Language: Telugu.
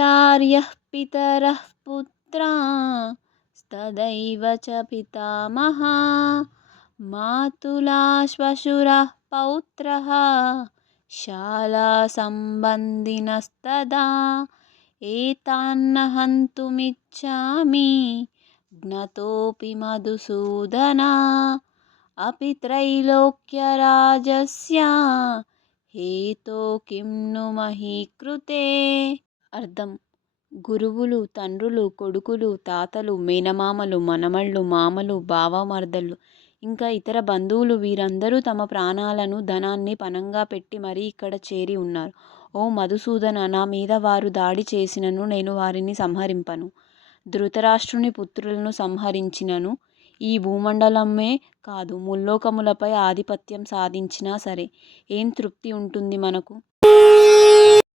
ఆచార్యః పితరః పుత్రాస్తథైవ చ పితామహా మాతులా శ్వశురః పౌత్రः శాలా సంబంధినస్తదా ఏతాన్న హంతుమిచ్చామి జ్ఞతోపి మధుసూదన అపి త్రైలోక్యరాజస్య హేతో కిం ను మహీకృతే. అర్థం: గురువులు, తండ్రులు, కొడుకులు, తాతలు, మేనమామలు, మనమళ్ళు, మామలు, బావమర్దళ్ళు, ఇంకా ఇతర బంధువులు వీరందరూ తమ ప్రాణాలను, ధనాన్ని పణంగా పెట్టి మరీ ఇక్కడ చేరి ఉన్నారు. ఓ మధుసూదన, నా మీద వారు దాడి చేసినను నేను వారిని సంహరింపను. ధృతరాష్ట్రుని పుత్రులను సంహరించినను ఈ భూమండలమే కాదు ముల్లోకములపై ఆధిపత్యం సాధించినా సరే ఏం తృప్తి ఉంటుంది మనకు?